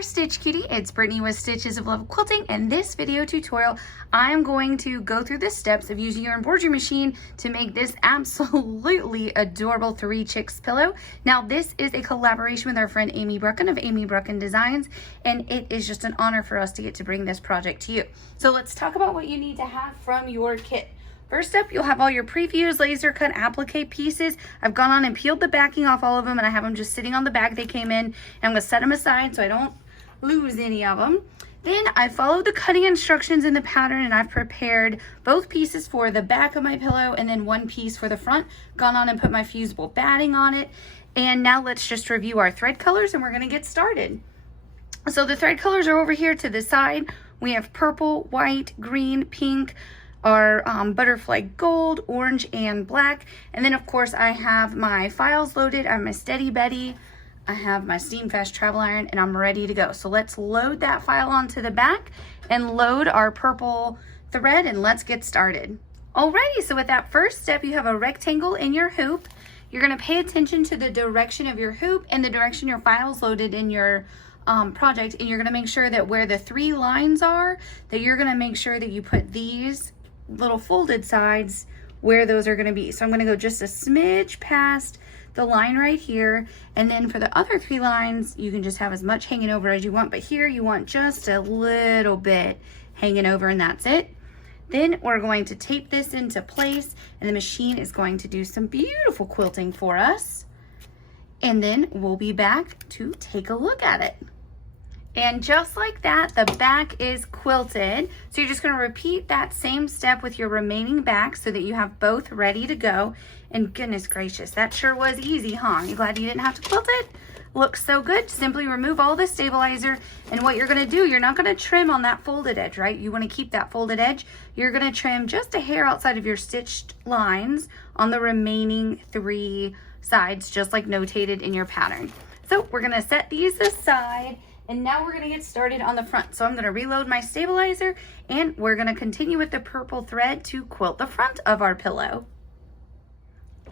there, Stitch Cutie. It's Brittany with Stitches of Love Quilting. In this video tutorial, I am going to go through the steps of using your embroidery machine to make this absolutely adorable 3 Chicks pillow. Now, this is a collaboration with our friend Amy Bruecken of Amy Bruecken Designs, and it is just an honor for us to get to bring this project to you. So let's talk about what you need to have from your kit. First up, you'll have all your previews, laser cut applique pieces. I've gone on and peeled the backing off all of them, and I have them just sitting on the bag they came in. And I'm gonna set them aside so I don't lose any of them. Then I followed the cutting instructions in the pattern, and I've prepared both pieces for the back of my pillow and then one piece for the front. Gone on and put my fusible batting on it. And now let's just review our thread colors, and we're gonna get started. So the thread colors are over here to the side. We have purple, white, green, pink, our butterfly gold, orange, and black. And then of course I have my files loaded. I have my Steady Betty, I have my Steam Fast travel iron, and I'm ready to go. So let's load that file onto the back and load our purple thread, and let's get started. Alrighty, so with that first step, you have a rectangle in your hoop. You're gonna pay attention to the direction of your hoop and the direction your file's loaded in your project, and you're gonna make sure that where the 3 lines are, that you're gonna make sure that you put these little folded sides where those are going to be. So I'm going to go just a smidge past the line right here, and then for the other 3 lines you can just have as much hanging over as you want, but here you want just a little bit hanging over, and that's it. Then we're going to tape this into place, and the machine is going to do some beautiful quilting for us, and then we'll be back to take a look at it. And just like that, the back is quilted. So you're just going to repeat that same step with your remaining back so that you have both ready to go. And goodness gracious, that sure was easy, huh? You glad you didn't have to quilt it? Looks so good. Simply remove all the stabilizer, and what you're going to do, you're not going to trim on that folded edge, right? You want to keep that folded edge. You're going to trim just a hair outside of your stitched lines on the remaining 3 sides, just like notated in your pattern. So we're going to set these aside, and now we're going to get started on the front. So I'm going to reload my stabilizer, and we're going to continue with the purple thread to quilt the front of our pillow.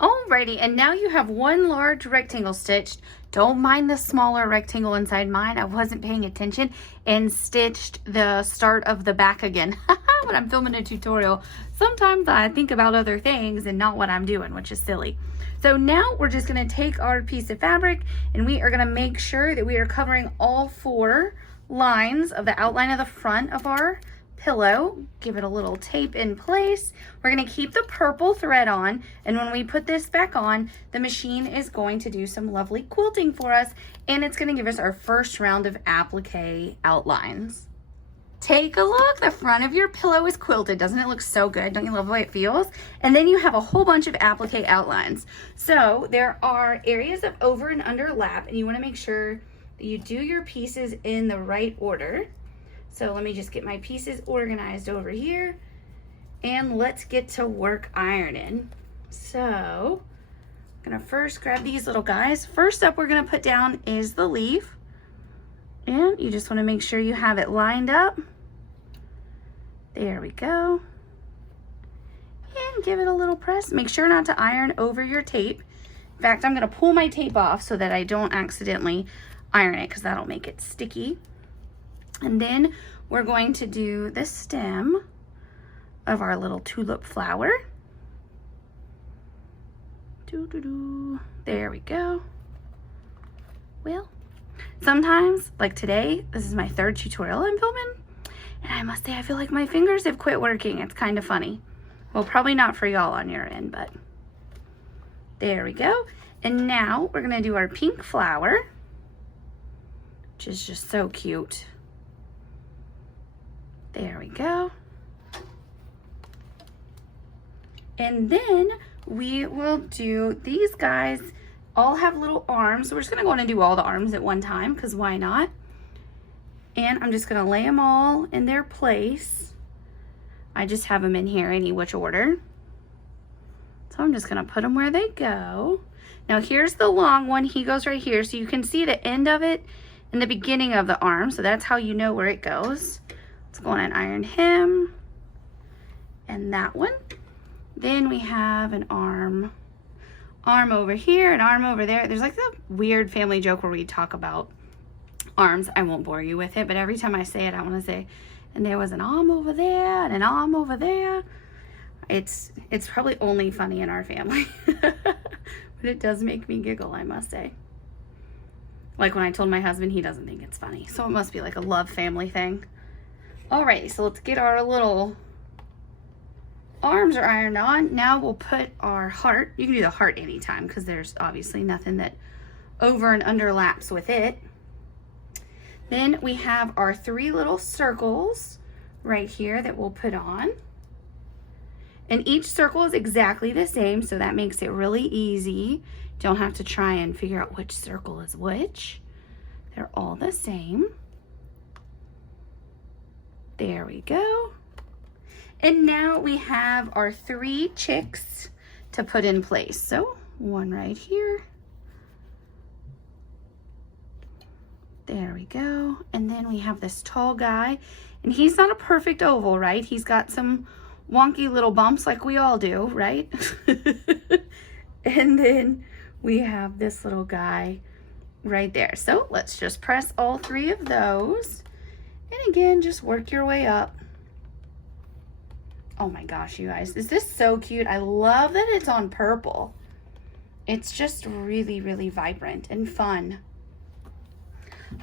Alrighty, and now you have 1 large rectangle stitched. Don't mind the smaller rectangle inside mine. I wasn't paying attention and stitched the start of the back again. When I'm filming a tutorial, sometimes I think about other things and not what I'm doing, which is silly. So now we're just going to take our piece of fabric, and we are going to make sure that we are covering all 4 lines of the outline of the front of our pillow. Give it a little tape in place. We're going to keep the purple thread on, and when we put this back on, the machine is going to do some lovely quilting for us, and it's going to give us our first round of applique outlines. Take a look, the front of your pillow is quilted. Doesn't it look so good? Don't you love the way it feels? And then you have a whole bunch of applique outlines. So there are areas of over and under lap, and you want to make sure that you do your pieces in the right order. So let me just get my pieces organized over here, and let's get to work ironing. So I'm gonna first grab these little guys. First up we're gonna put down is the leaf. And you just want to make sure you have it lined up. There we go. And give it a little press. Make sure not to iron over your tape. In fact, I'm going to pull my tape off so that I don't accidentally iron it, because that'll make it sticky. And then we're going to do the stem of our little tulip flower. There we go. Well, sometimes, like today, this is my 3rd tutorial I'm filming, and I must say I feel like my fingers have quit working. It's kind of funny. Well, probably not for y'all on your end, but there we go. And now we're gonna do our pink flower, which is just so cute. There we go. And then we will do these guys. All have little arms, so we're just gonna go in and do all the arms at one time, because why not? And I'm just gonna lay them all in their place. I just have them in here any which order. So I'm just gonna put them where they go. Now here's the long one. He goes right here, so you can see the end of it and the beginning of the arm, so that's how you know where it goes. Let's go on and iron him and that one. Then we have an arm over here, an arm over there. There's like a weird family joke where we talk about arms. I won't bore you with it, but every time I say it, I want to say, and there was an arm over there and an arm over there. It's probably only funny in our family, but it does make me giggle, I must say. Like when I told my husband, he doesn't think it's funny. So it must be like a love family thing. Alrighty, so let's get our little arms are ironed on. Now we'll put our heart. You can do the heart anytime because there's obviously nothing that over and underlaps with it. Then we have our 3 little circles right here that we'll put on. And each circle is exactly the same, so that makes it really easy. Don't have to try and figure out which circle is which. They're all the same. There we go. And now we have our 3 chicks to put in place. So one right here. There we go. And then we have this tall guy, and he's not a perfect oval, right? He's got some wonky little bumps like we all do, right? And then we have this little guy right there. So let's just press all 3 of those. And again, just work your way up. Oh my gosh, you guys, is this so cute? I love that it's on purple. It's just really, really vibrant and fun.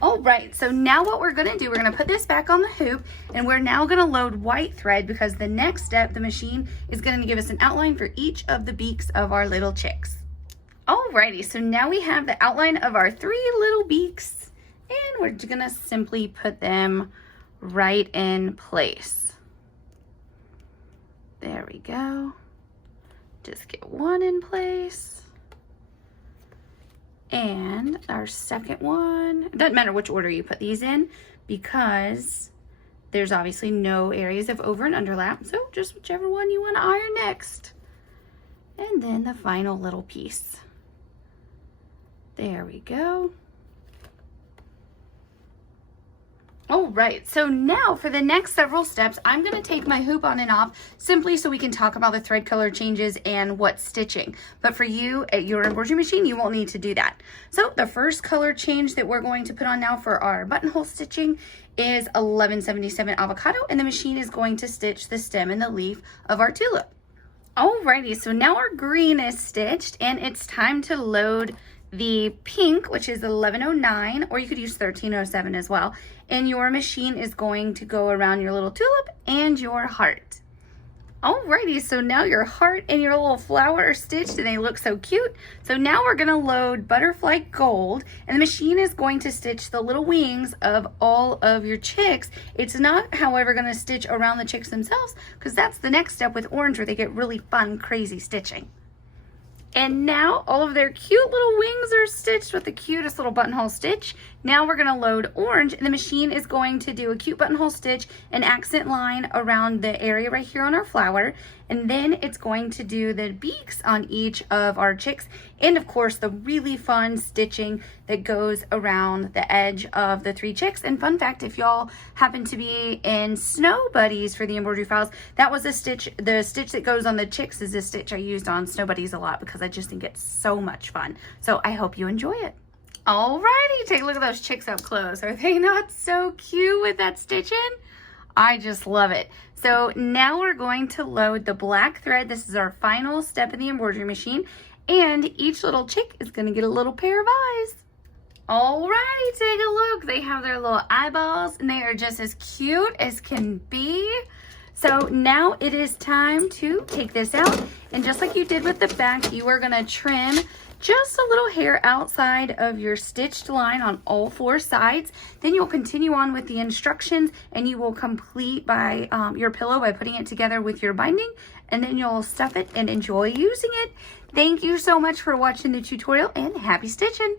All right, so now what we're gonna do, we're gonna put this back on the hoop, and we're now gonna load white thread because the next step, the machine is gonna give us an outline for each of the beaks of our little chicks. Alrighty, so now we have the outline of our 3 little beaks, and we're gonna simply put them right in place. There we go. Just get one in place. And our second one, it doesn't matter which order you put these in because there's obviously no areas of over and underlap, so just whichever one you want to iron next. And then the final little piece. There we go. All right, so now for the next several steps, I'm going to take my hoop on and off simply so we can talk about the thread color changes and what's stitching. But for you at your embroidery machine, you won't need to do that. So the first color change that we're going to put on now for our buttonhole stitching is 1177 avocado, and the machine is going to stitch the stem and the leaf of our tulip. Alrighty, so now our green is stitched and it's time to load the pink, which is 1109, or you could use 1307 as well. And your machine is going to go around your little tulip and your heart. Alrighty, so now your heart and your little flower are stitched and they look so cute. So now we're gonna load butterfly gold, and the machine is going to stitch the little wings of all of your chicks. It's not, however, gonna stitch around the chicks themselves because that's the next step with orange where they get really fun, crazy stitching. And now all of their cute little wings are stitched with the cutest little buttonhole stitch. Now we're gonna load orange, and the machine is going to do a cute buttonhole stitch, an accent line around the area right here on our flower. And then it's going to do the beaks on each of our chicks. And of course, the really fun stitching that goes around the edge of the 3 chicks. And fun fact, if y'all happen to be in Snow Buddies for the embroidery files, that was a stitch, the stitch that goes on the chicks is a stitch I used on Snow Buddies a lot because I just think it's so much fun. So I hope you enjoy it. Alrighty, take a look at those chicks up close. Are they not so cute with that stitching? I just love it. So now we're going to load the black thread. This is our final step in the embroidery machine, and each little chick is going to get a little pair of eyes. Alrighty, take a look. They have their little eyeballs and they are just as cute as can be. So now it is time to take this out, and just like you did with the back, you are going to trim just a little hair outside of your stitched line on all 4 sides. Then you'll continue on with the instructions, and you will complete by your pillow by putting it together with your binding, and then you'll stuff it and enjoy using it. Thank you so much for watching the tutorial, and happy stitching.